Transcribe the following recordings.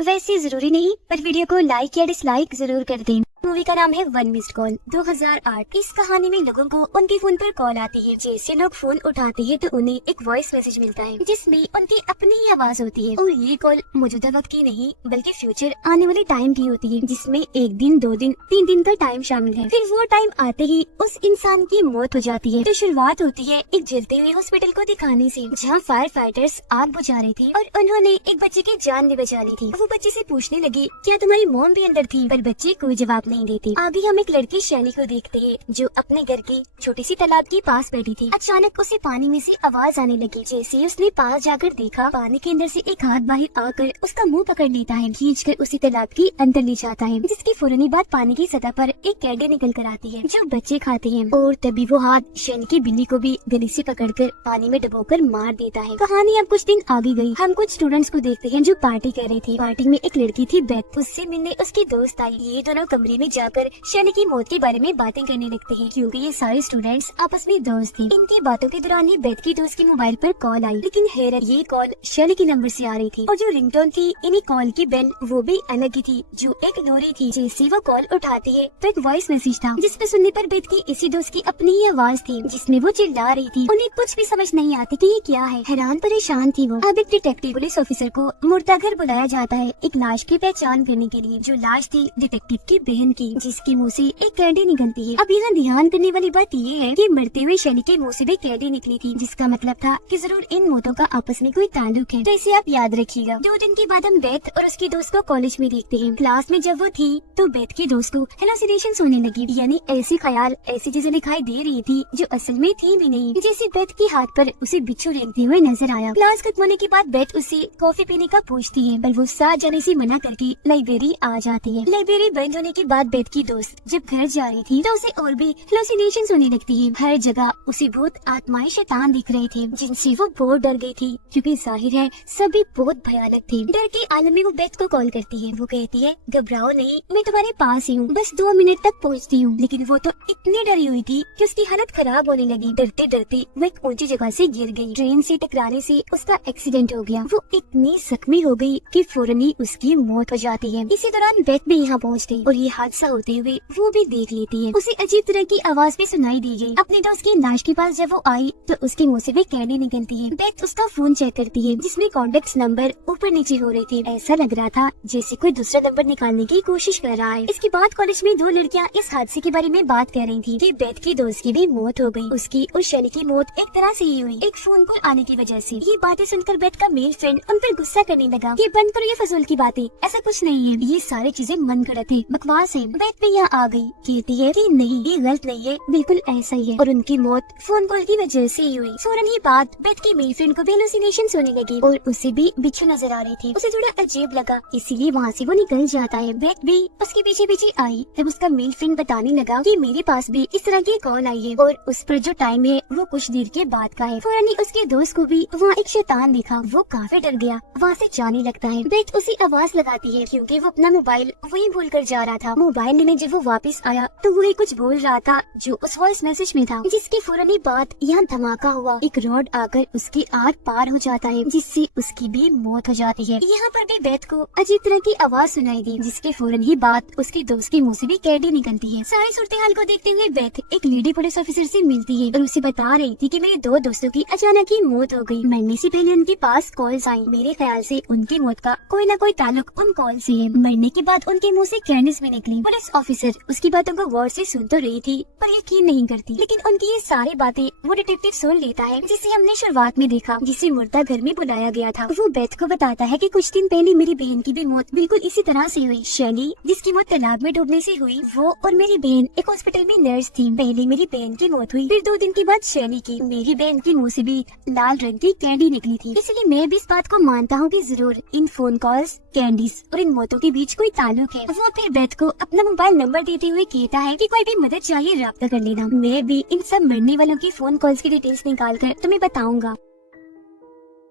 वैसे जरूरी नहीं, पर वीडियो को लाइक या डिसलाइक जरूर कर दें। मूवी का नाम है वन मिस्ड कॉल 2008। इस कहानी में लोगों को उनके फोन पर कॉल आती है। जैसे लोग फोन उठाते हैं तो उन्हें एक वॉइस मैसेज मिलता है जिसमें उनकी अपनी ही आवाज होती है। और ये कॉल मौजूदा वक्त की नहीं बल्कि फ्यूचर आने वाले टाइम की होती है, जिसमें 1 दिन 2 दिन 3 दिन का टाइम शामिल है। फिर वो टाइम आते ही उस इंसान की मौत हो जाती है। तो शुरुआत होती है एक जलते हुए हॉस्पिटल को दिखाने से, जहाँ फायर फाइटर्स आग बुझा रहे थे और उन्होंने एक बच्चे की जान भी बचा ली थी। वो बच्चे से पूछने लगी, क्या तुम्हारी मॉम भी अंदर थी? पर बच्चे कोई जवाब नहीं देती। अभी हम एक लड़की शैली को देखते हैं जो अपने घर की छोटी सी तालाब के पास बैठी थी। अचानक उसे पानी में से आवाज आने लगी। जैसे उसने पास जाकर देखा, पानी के अंदर से एक हाथ बाहर आकर उसका मुंह पकड़ लेता है, खींचकर उसी तालाब के अंदर ले जाता है, जिसकी फौरन बाद पानी की सतह पर एक कैडी निकल कर आती है जो बच्चे खाते हैं। और तभी वो हाथ शैली की बिल्ली को भी गले से पकड़कर पानी में डुबोकर मार देता है। कहानी अब कुछ दिन आगे गई। हम कुछ स्टूडेंट्स को देखते हैं जो पार्टी कर रही थी। पार्टी में एक लड़की थी बेथ, उससे मिलने उसकी दोस्त आई। ये दोनों कमरे में जाकर शैली की मौत के बारे में बातें करने लगते हैं, क्योंकि ये सारे स्टूडेंट्स आपस में दोस्त थे। इनकी बातों के दौरान ही बेथ की दोस्त के मोबाइल पर कॉल आई, लेकिन हैरत ये कॉल शैली के नंबर से आ रही थी। और जो रिंगटोन थी इन्हीं कॉल की बेल वो भी अलग ही थी, जो एक लोरी थी। जैसे वो कॉल उठाती है तो एक वॉइस मैसेज था, जिसपे सुनने पर बेथ की इसी दोस्त की अपनी ही आवाज थी, जिसमें वो चिल्ला रही थी। उन्हें कुछ भी समझ नहीं आती कि ये क्या है। हैरान परेशान थी वो। अब एक डिटेक्टिव पुलिस ऑफिसर को मुर्दा घर बुलाया जाता है एक लाश की पहचान करने के लिए। जो लाश थी डिटेक्टिव की बहन की, जिसके मुँह से एक कैंडी निकलती है। अब यहाँ ध्यान करने वाली बात ये है कि मरते हुए शैली के मुँह से भी कैंडी निकली थी, जिसका मतलब था कि जरूर इन मौतों का आपस में कोई ताल्लुक है। तो इसे आप याद रखिएगा। 2 दिन के बाद हम बेथ और उसकी दोस्त को कॉलेज में देखते हैं। क्लास में जब वो थी तो बेथ की दोस्त को हेलुसिनेशंस होने लगी, यानी ऐसी ख्याल ऐसी चीजें दिखाई दे रही थी जो असल में थी भी नहीं। जैसे बेथ के हाथ पर उसे बिच्छू रेंगते हुए नजर आया। क्लास खत्म होने के बाद बेथ उसे कॉफी पीने का पूछती है, पर वो साथ जाने से मना करके लाइब्रेरी आ जाती है। लाइब्रेरी बंद होने के बाद बेथ की दोस्त जब घर जा रही थी तो उसे और भी हेलुसिनेशंस होने लगती है। हर जगह उसे बहुत आत्माएं शैतान दिख रहे थे, जिनसे वो बहुत डर गई थी, क्योंकि जाहिर है सभी बहुत भयानक थे। डर के आलम में वो बेथ को कॉल करती है। वो कहती है, घबराओ नहीं, मैं तुम्हारे पास ही हूँ, बस 2 मिनट तक पहुँचती हूँ। लेकिन वो तो इतनी डरी हुई थी कि उसकी हालत खराब होने लगी। डरते डरते वो एक ऊंची जगह से गिर गई। ट्रेन से टकराने से उसका एक्सीडेंट हो गया। वो इतनी जख्मी हो गई कि फौरन ही उसकी मौत हो जाती है। इसी दौरान बेथ भी यहाँ पहुँचती और ये हादसा होते हुए वो भी देख लेती है। उसे अजीब तरह की आवाज भी सुनाई दी गई। अपने दोस्त की लाश के पास जब वो आई तो उसके मुंह से भी कैंडी निकलती है। बेथ उसका फोन चेक करती है, जिसमें कॉन्टेक्ट नंबर ऊपर नीचे हो रहे थे। ऐसा लग रहा था जैसे कोई दूसरा नंबर निकालने की कोशिश कर रहा है। इसके बाद कॉलेज में 2 लड़कियां इस हादसे के बारे में बात कर रही थी कि बेथ की दोस्त की भी मौत हो गई। उसकी और शैली की मौत एक तरह से ही हुई, एक फोन कॉल आने की वजह से। ये बातें सुनकर बेथ का मेल फ्रेंड उन पर गुस्सा करने लगा कि बंद करो ये फजूल की बातें, ऐसा कुछ नहीं है, ये सारी चीजें मन गढ़ंत है, बकवास है। बेथ भी यहाँ आ गई, कहती है कि नहीं ये गलत नहीं है, बिल्कुल ऐसा ही है और उनकी मौत फोन कॉल की वजह से ही हुई। फौरन ही बात बेथ की मेल फ्रेंड को भी हेलुसिनेशंस होने लगी और उसे भी बिच्छू नजर आ रही थी। उसे थोड़ा अजीब लगा, इसीलिए वहाँ से वो निकल जाता है। बेथ भी उसके पीछे पीछे आई। तब उसका मेल फ्रेंड बताने लगा कि मेरे पास भी इस तरह की कॉल आई है और उस पर जो टाइम है वो कुछ देर के बाद का है। फौरन ही उसके दोस्त को भी वहाँ एक शैतान दिखा। वो काफी डर गया, वहाँ से जाने लगता है। बेथ उसी आवाज लगाती है क्योंकि वो अपना मोबाइल वहीं भूल कर जा रहा था। मोबाइल लेने जब वो वापस आया तो वही कुछ बोल रहा था जो उस वॉइस मैसेज में था, जिसकी फौरन ही बात यहाँ धमाका हुआ। एक रॉड आकर उसकी आग पार हो जाता है, जिससे उसकी भी मौत हो जाती है। यहाँ पर भी बेथ को अजीब तरह की आवाज सुनाई दी, जिसके फौरन ही बात उसके दोस्त के मुंह से भी कैंडी निकलती है। सारी सूरत हाल को देखते हुए बेथ एक लेडी पुलिस ऑफिसर से मिलती है और उसे बता रही थी कि मेरे 2 दोस्तों की अचानक ही मौत हो गई। मरने से पहले उनके पास कॉल्स आई। मेरे ख्याल से उनकी मौत का कोई न कोई ताल्लुक उन कॉल से है। मरने के बाद उनके मुँह से कैंडीज भी निकली। पुलिस ऑफिसर उसकी बातों को गौर से सुन तो रही थी पर यकीन नहीं करती, लेकिन उनकी ये सारी बातें वो डिटेक्टिव सुन लेता है, जिसे हमने शुरुआत में देखा, जिसे मुर्दा घर में बुलाया गया था। वो बेथ को बताता है कि कुछ दिन पहले मेरी बहन की भी मौत बिल्कुल इसी तरह से हुई। शैली जिसकी मौत तालाब में डूबने से हुई, वो और मेरी बहन एक हॉस्पिटल में नर्स थी। पहले मेरी बहन की मौत हुई, फिर 2 दिन के बाद शैली की। मेरी बहन के मुँह से भी लाल रंग की कैंडी निकली थी, इसलिए मैं भी इस बात को मानता हूँ कि जरूर इन फोन कॉल्स, कैंडीज और इन मौतों के बीच कोई ताल्लुक है। वो फिर बेथ को अपना मोबाइल नंबर देते हुए कहता है कि कोई भी मदद चाहिए राब्ता कर लेना, मैं भी इन सब मरने वालों की फोन कॉल्स की डिटेल्स निकाल कर तुम्हें बताऊंगा।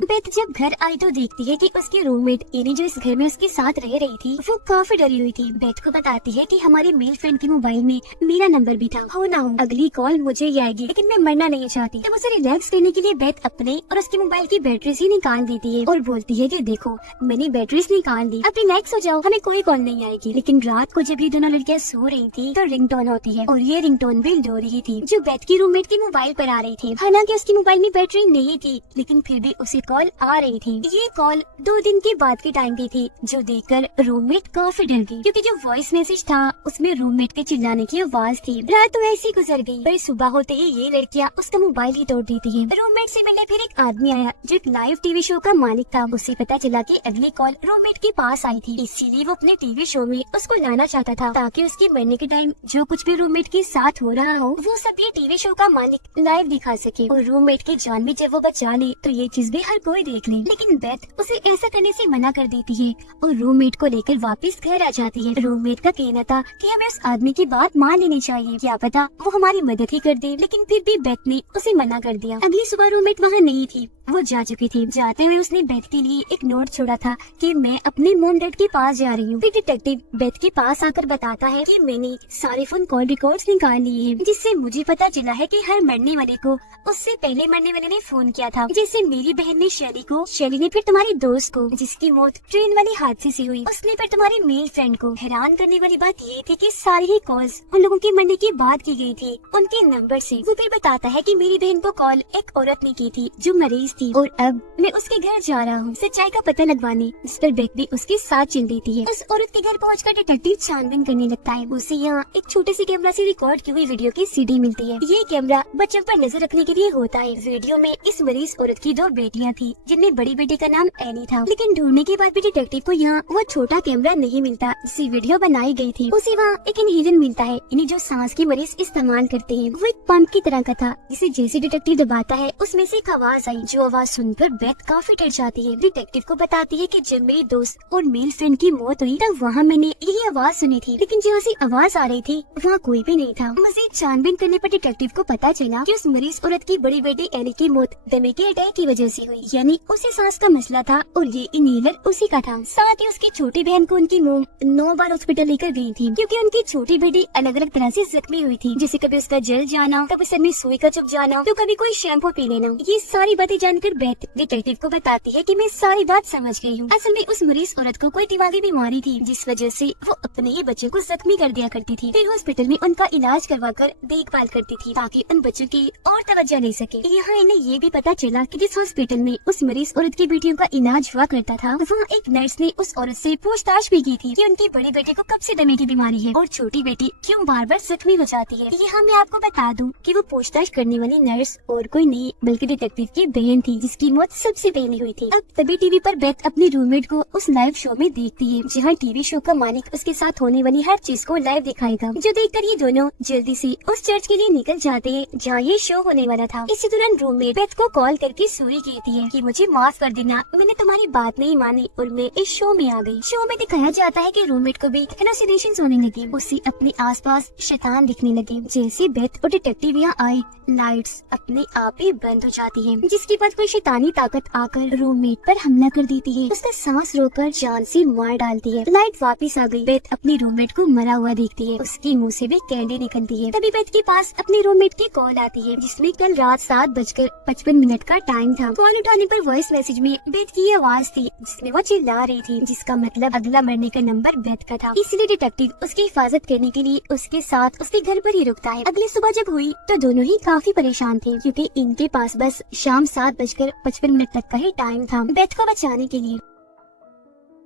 बेथ जब घर आई तो देखती है कि उसके रूममेट यानी जो इस घर में उसके साथ रह रही थी वो काफी डरी हुई थी। बेथ को बताती है कि हमारे मेल फ्रेंड के मोबाइल में मेरा नंबर भी था, हो ना हो अगली कॉल मुझे ही आएगी, लेकिन मैं मरना नहीं चाहती। तब उसे रिलैक्स करने के लिए बेथ अपने और उसके मोबाइल की बैटरीज ही निकाल देती है और बोलती है कि देखो मैंने बैटरीज निकाल दी, अब रिलैक्स हो जाओ, हमें कोई कॉल नहीं आएगी। लेकिन रात को जब ये दोनों लड़कियां सो रही थी तो रिंगटोन होती है और ये रिंगटोन भी लो रही थी जो बेथ की रूममेट के मोबाइल पर आ रही थी। हालांकि उसके मोबाइल में बैटरी नहीं थी लेकिन फिर भी उसे कॉल आ रही थी। ये कॉल 2 दिन के बाद के टाइम की थी जो देखकर रूममेट काफी डर गई क्योंकि जो वॉइस मैसेज था उसमें रूममेट के चिल्लाने की आवाज थी। रात तो ऐसी गुजर गई पर सुबह होते ही ये लड़कियां उसका मोबाइल ही तोड़ देती है। रूममेट से मिलने फिर एक आदमी आया जो एक लाइव टीवी शो का मालिक था। उसे पता चला कि अगली कॉल रूममेट के पास आई थी, इसीलिए वो अपने टीवी शो में उसको लाना चाहता था ताकि उसके मरने के टाइम जो कुछ भी रूममेट के साथ हो रहा हो वो सब ये टीवी शो का मालिक लाइव दिखा सके और रूममेट की जान भी जब वो बचा ले तो ये चीज भी हर कोई देख ले। लेकिन बेथ उसे ऐसा करने से मना कर देती है और रूममेट को लेकर वापस घर आ जाती है। रूममेट का कहना था कि हमें उस आदमी की बात मान लेनी चाहिए, क्या पता वो हमारी मदद ही कर दे, लेकिन फिर भी बेथ ने उसे मना कर दिया। अगली सुबह रूममेट वहाँ नहीं थी, वो जा चुकी थी। जाते हुए उसने बेथ के लिए एक नोट छोड़ा था कि मैं अपने मॉम डैड के पास जा रही हूँ। फिर डिटेक्टिव बेथ के पास आकर बताता है कि मैंने सारे फोन कॉल रिकॉर्ड्स निकाल लिए हैं, जिससे मुझे पता चला है कि हर मरने वाले को उससे पहले मरने वाले ने फोन किया था। जैसे मेरी बहन ने शैली को, शैली ने फिर तुम्हारी दोस्त को जिसकी मौत ट्रेन वाले हादसे से हुई, उसने फिर तुम्हारे मेल फ्रेंड को। हैरान करने वाली बात ये थी कि सारी ही कॉल्स उन लोगों के मरने के बाद की गई थी उनके नंबर से। वो फिर बताता है कि मेरी बहन को कॉल एक औरत ने की थी जो मरीज थी और अब मैं उसके घर जा रहा हूँ सच्चाई का पता लगवाने, जिस पर बेथ भी उसके साथ चल देती है। उस औरत के घर पहुंचकर डिटेक्टिव छानबीन करने लगता है। उसे यहाँ एक छोटे से कैमरा से रिकॉर्ड की हुई वीडियो की सीडी मिलती है। ये कैमरा बच्चों पर नजर रखने के लिए होता है। वीडियो में इस मरीज औरत की 2 बेटियां थी जिनमें बड़ी बेटी का नाम एनी था। लेकिन ढूंढने के बाद भी डिटेक्टिव को यहाँ वो छोटा कैमरा नहीं मिलता जिससे वीडियो बनाई गई थी। उसे वहाँ एक इनहेलर मिलता है, इन्हें जो सांस की मरीज इस्तेमाल करते हैं। वो एक पंप की तरह का था जिसे जैसे डिटेक्टिव दबाता है उसमें से एक आवाज आई, जो आवाज सुनकर बेथ काफी डर जाती है। डिटेक्टिव को बताती है कि जब मेरी दोस्त और मेल फ्रेंड की मौत हुई तब वहाँ मैंने यही आवाज सुनी थी, लेकिन जहाँ से आवाज आ रही थी वहाँ कोई भी नहीं था। मजीद छानबीन करने पर डिटेक्टिव को पता चला कि उस मरीज औरत की बड़ी बेटी एनी की मौत दमे के अटैक की वजह से हुई, यानी उसे सांस का मसला था और ये इनहेलर उसी का था। साथ ही उसकी छोटी बहन को उनकी मोम 9 बार हॉस्पिटल लेकर गई थी क्योंकि उनकी छोटी बेटी अलग अलग तरह से जख्मी हुई थी, जैसे कभी उसका जल जाना, कभी सर में सुई का चुभ जाना, तो कभी कोई शैम्पू पी लेना। ये सारी बातें जानकर बेथ डिटेक्टिव को बताती है कि मैं सारी बात समझ गई हूँ। असल में उस मरीज औरत को कोई दिमागी बीमारी थी जिस वजह से वो अपने ही बच्चों को जख्मी कर दिया करती थी, फिर हॉस्पिटल में उनका इलाज करवाकर देखभाल करती थी ताकि उन बच्चों की और तवज्जो ले सके। यहाँ इन्हें ये भी पता चला कि जिस हॉस्पिटल में उस मरीज औरत की बेटियों का इलाज हुआ करता था वहाँ एक नर्स ने उस औरत से पूछताछ भी की थी कि उनकी बड़ी बेटी को कब से दमे की बीमारी है और छोटी बेटी क्यों बार बार जख्मी हो जाती है। यहाँ मैं आपको बता दूं कि वो पूछताछ करने वाली नर्स और कोई नहीं बल्कि डिटेक्टिव की बहन थी जिसकी मौत सबसे पहले हुई थी। अब तभी टीवी पर बेथ अपनी रूममेट को उस लाइव शो में देखती है जहाँ टीवी शो का मालिक उसके साथ होने वाली हर चीज को लाइव दिखाएगा, जो देखकर ये दोनों जल्दी से उस चर्च के लिए निकल जाते हैं जहाँ ये शो होने वाला था। इसी दौरान रूममेट बेथ को कॉल करके सॉरी कहती है कि मुझे माफ कर देना, मैंने तुम्हारी बात नहीं मानी और मैं इस शो में आ गई। शो में दिखाया जाता है कि रूममेट को भी हेलुसिनेशंस होने लगी, उसे अपने आसपास शैतान दिखने लगे। जैसे बेथ और डिटेक्टिव यहाँ आए लाइट्स अपने आप ही बंद हो जाती है, जिसके बाद कोई शैतानी ताकत आकर रूममेट पर हमला कर देती है, उसका सांस रोककर जान से मार डालती है। लाइट वापस आ गई। बेथ अपनी रूममेट को मरा हुआ देखती है, उसके मुंह से भी कैंडी निकलती है। तभी बेथ के पास अपनी रूममेट की कॉल आती है जिसमें कल रात 7:55 का टाइम था। कॉल उठाने पर वॉइस मैसेज में बेथ की आवाज थी जिसमें वो चिल्ला रही थी, जिसका मतलब अगला मरने का नंबर बेथ का था। इसलिए डिटेक्टिव उसकी हिफाजत करने के लिए उसके साथ उसके घर पर ही रुकता है। अगली सुबह जब हुई तो दोनों ही काफी परेशान थे क्योंकि इनके पास बस शाम 7:55 तक का ही टाइम था बेथ को बचाने के लिए।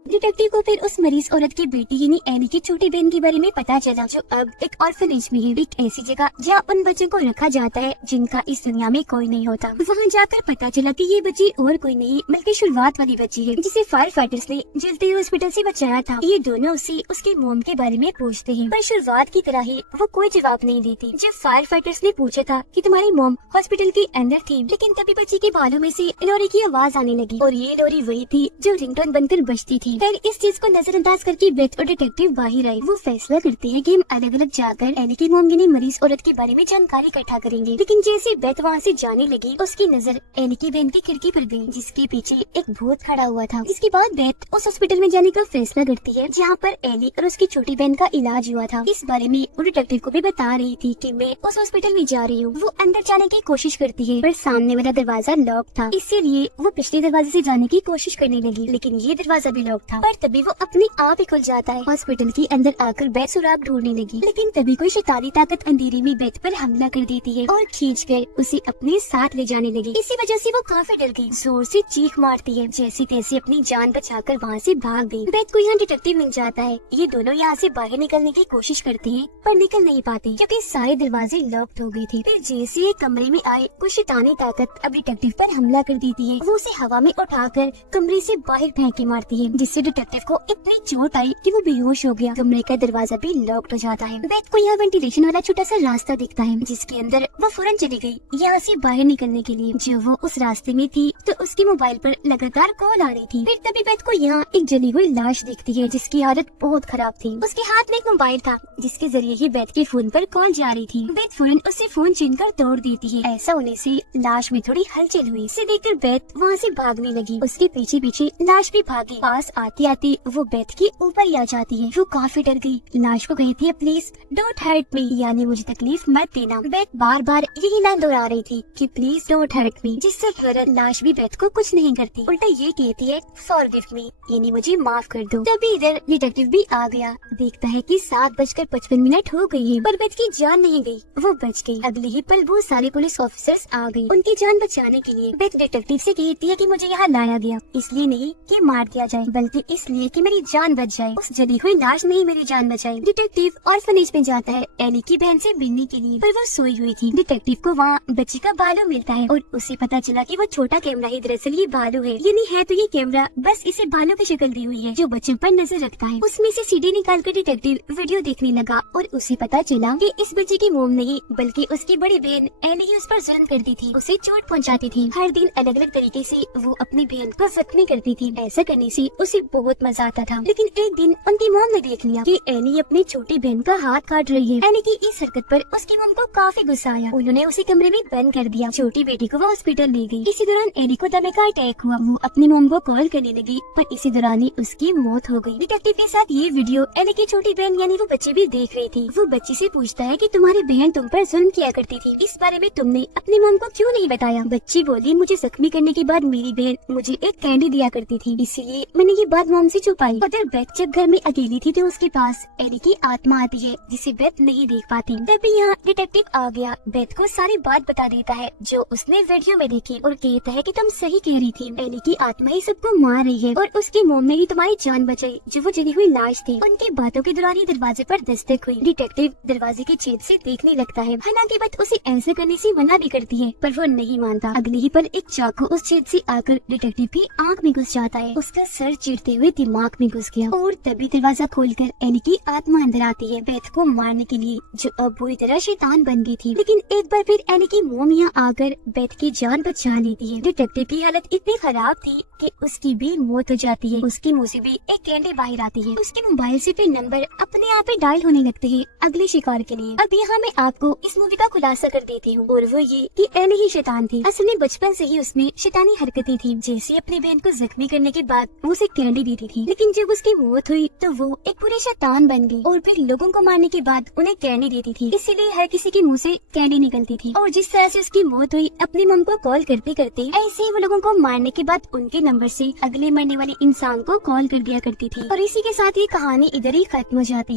डिटेक्टिव को फिर उस मरीज औरत की बेटी यानी एनी की छोटी बहन के बारे में पता चला जो अब एक ऑर्फनेज में है, एक ऐसी जगह जहाँ उन बच्चों को रखा जाता है जिनका इस दुनिया में कोई नहीं होता। वहाँ जाकर पता चला कि ये बच्ची और कोई नहीं बल्कि शुरुआत वाली बच्ची है जिसे फायर फाइटर्स ने जलते हुए हॉस्पिटल से बचाया था। ये दोनों उसे उसके मोम के बारे में पूछते हैं पर शुरुआत की तरह ही वो कोई जवाब नहीं देती। जब फायर फाइटर्स ने पूछा था कि तुम्हारी मोम हॉस्पिटल के अंदर थी, लेकिन तभी बच्ची के बालों में से लोरी की आवाज आने लगी और ये लोरी वही थी जो रिंगटोन बनकर बजती थी। फिर इस चीज को नजरअंदाज करके बेथ और डिटेक्टिव बाहर आए। वो फैसला करते हैं कि हम अलग अलग जाकर एनी की मोम यानी मरीज औरत के बारे में जानकारी इकट्ठा करेंगे। लेकिन जैसे बेथ वहाँ से जाने लगी, उसकी नजर एनी की बहन की खिड़की पर गई, जिसके पीछे एक भूत खड़ा हुआ था। इसके बाद बेथ उस हॉस्पिटल में जाने का फैसला करती है जहाँ पर एनी और उसकी छोटी बहन का इलाज हुआ था। इस बारे में वो डिटेक्टिव को भी बता रही थी कि मैं उस हॉस्पिटल में जा रही हूँ। वो अंदर जाने की कोशिश करती है पर सामने वाला दरवाजा लॉक था, इसीलिए वो पिछले दरवाजे से जाने की कोशिश करने लगी, लेकिन ये दरवाजा भी लॉक था। पर तभी वो अपने आप ही खुल जाता है। हॉस्पिटल के अंदर आकर बेथ सुराग ढूंढने लगी, लेकिन तभी कोई शैतानी ताकत अंधेरे में बेथ पर हमला कर देती है और खींचकर उसे अपने साथ ले जाने लगी। इसी वजह से वो काफी डर गई, जोर से चीख मारती है, जैसे तैसे अपनी जान बचाकर वहाँ से भाग गई। बेथ को यहाँ डिटेक्टिव मिल जाता है। ये दोनों यहाँ से बाहर निकलने की कोशिश करते हैं पर निकल नहीं पाते क्योंकि सारे दरवाजे लॉक्ड हो गए थे। फिर जैसे ये कमरे में आए, कुछ शैतानी ताकत अब डिटेक्टिव पर हमला कर देती है। वो उसे हवा में उठाकर कमरे से बाहर फेंक के मारती है, जिससे डिटेक्टिव को इतनी चोट आई कि वो बेहोश हो गया। कमरे का दरवाजा भी लॉक्ड हो जाता है। बेथ को यहाँ वेंटिलेशन वाला छोटा सा रास्ता दिखता है, जिसके अंदर वो फौरन चली गई यहाँ से बाहर निकलने के लिए। जब वो उस रास्ते में थी तो उसके मोबाइल पर लगातार कॉल आ रही थी। फिर तभी बेथ को यहाँ एक जली हुई लाश दिखती है, जिसकी हालत बहुत खराब थी। उसके हाथ में एक मोबाइल था, जिसके जरिए ही बेथ के फोन पर कॉल जा रही थी। बेथ फौरन उससे फोन छीनकर तोड़ देती है। ऐसा होने से लाश में थोड़ी हलचल हुई। इसे देखकर बेथ वहाँ से भागने लगी। उसके पीछे पीछे लाश भी भागी। पास आती आती वो बेथ के ऊपर ही आ जाती है। वो काफी डर गई। लाश को कहती है, प्लीज डोंट हर्ट मी, यानी मुझे तकलीफ मत देना। बेथ बार बार यही लाइन दोहरा रही थी कि प्लीज डोंट हर्ट मी, जिससे फौरन लाश भी बेथ को कुछ नहीं करती, उल्टा ये कहती है फॉरगिव मी, यानी मुझे माफ कर दो। तभी इधर डिटेक्टिव भी आ गया। देखता है कि 7:55 हो गई है पर बेथ की जान नहीं गई, वो बच गई। अगले ही पल बहुत सारे पुलिस ऑफिसर्स आ गए उनकी जान बचाने के लिए। बेथ डिटेक्टिव से कहती है कि मुझे यहाँ लाया गया इसलिए नहीं कि मार दिया जाए, बल्कि इसलिए कि मेरी जान बच जाए। उस जली हुई लाश ने ही मेरी जान बचाई। डिटेक्टिव ऑर्फनेज में जाता है एनी की बहन से मिलने के लिए, पर वो सोई हुई थी। डिटेक्टिव को वहाँ बच्ची का भालू मिलता है और उसे पता चला कि वो छोटा कैमरा ही दरअसल ये भालू है। ये नहीं है तो ये कैमरा बस इसे भालू की शक्ल दी हुई है जो बच्चों पर नजर रखता है। उसमें से सीडी निकाल कर डिटेक्टिव वीडियो देखने लगा और उसे पता चला कि इस बच्चे की मोम नहीं बल्कि उसकी बड़ी बहन एनी ही उस पर जुल्म करती थी, उसे चोट पहुंचाती थी। हर दिन अलग अलग तरीके से वो अपनी बहन को जख्मी करती थी। ऐसा करने से उसे बहुत मजा आता था। लेकिन एक दिन उनकी मोम ने देख लिया कि एनी अपनी छोटी बहन का हाथ काट रही है। एनी की इस हरकत पर उसकी मोम को काफी गुस्सा आया। उन्होंने उसे कमरे में बंद कर दिया। छोटी बेटी को वो हॉस्पिटल ले गई। इसी दौरान एनी को दमे का अटैक हुआ। वो अपनी मोम को कॉल करने लगी पर इसी दौरान ही उसकी मौत हो गई। डिटेक्टिव के साथ ये वीडियो एनी की छोटी बहन यानी वो बच्ची भी देख रही थी। वो बच्ची से पूछता है कि तुम्हारी बहन तुम पर जुल्म किया करती थी, इस बारे में तुमने अपनी मोम को क्यों नहीं बताया? बच्ची बोली, मुझे जख्मी करने के बाद मेरी बहन मुझे एक कैंडी दिया करती थी, इसीलिए मैंने ये बात मोम से छुपाई। उधर बेथ जब घर में अकेली थी तो उसके पास एनी की आत्मा आती है जिसे बेथ नहीं देख पाती। तभी यहाँ डिटेक्टिव आ गया। बेथ को सारी बात बता देता है जो उसने वीडियो में देखी और कहता है कि तुम सही कह रही थी, एनी की आत्मा ही सबको मार रही है और उसकी मोम ने ही तुम्हारी जान बचाई जो वो जली हुई लाश थी। उनकी बातों के दौरान ही दरवाजे पर दस्तक हुई। डिटेक्टिव दरवाजे के छेद से देखने लगता है। हालांकि बेथ उसे ऐसे करने से मना भी करती है पर वो नहीं मानता। अगले ही पल एक चाकू उस छेद से आकर डिटेक्टिव की आंख में घुस जाता है। उसका सर चीरते हुए दिमाग में घुस गया और तभी दरवाजा खोलकर एनी की आत्मा अंदर आती है बेथ को मारने के लिए, जो अब बुरी तरह शैतान बन गई थी। लेकिन एक बार फिर एनी की मोम यहाँ आकर बेथ की जान बचा लेती है। डिटेक्टिव की हालत इतनी खराब थी कि उसकी भी मौत हो जाती है। उसके मुंह से भी एक कैंडी बाहर आती है। उसके मोबाइल से फिर नंबर अपने आप ही डायल होने लगते हैं अगले शिकार के लिए। अब यहाँ मैं आपको इस मूवी का खुलासा कर देती हूँ और वो ये कि एनी ही शैतान थी। असल में बचपन से ही उसमें शैतानी हरकतें थी। जैसे अपनी बहन को जख्मी करने के बाद वो उसे कैंडी देती थी, लेकिन जब उसकी मौत हुई तो वो एक पूरी शैतान बन गई और फिर लोगों को मारने के बाद उन्हें कैंडी देती थी। इसीलिए हर किसी के मुंह से कैंडी निकलती थी। और जिस तरह से उसकी मौत हुई अपनी मम को कॉल करते करते, ऐसे ही वो लोगों को मारने के बाद उनके नंबर से अगले मरने वाले इंसान को कॉल कर दिया करती थी। और इसी के साथ ये कहानी इधर ही खत्म हो जाती है।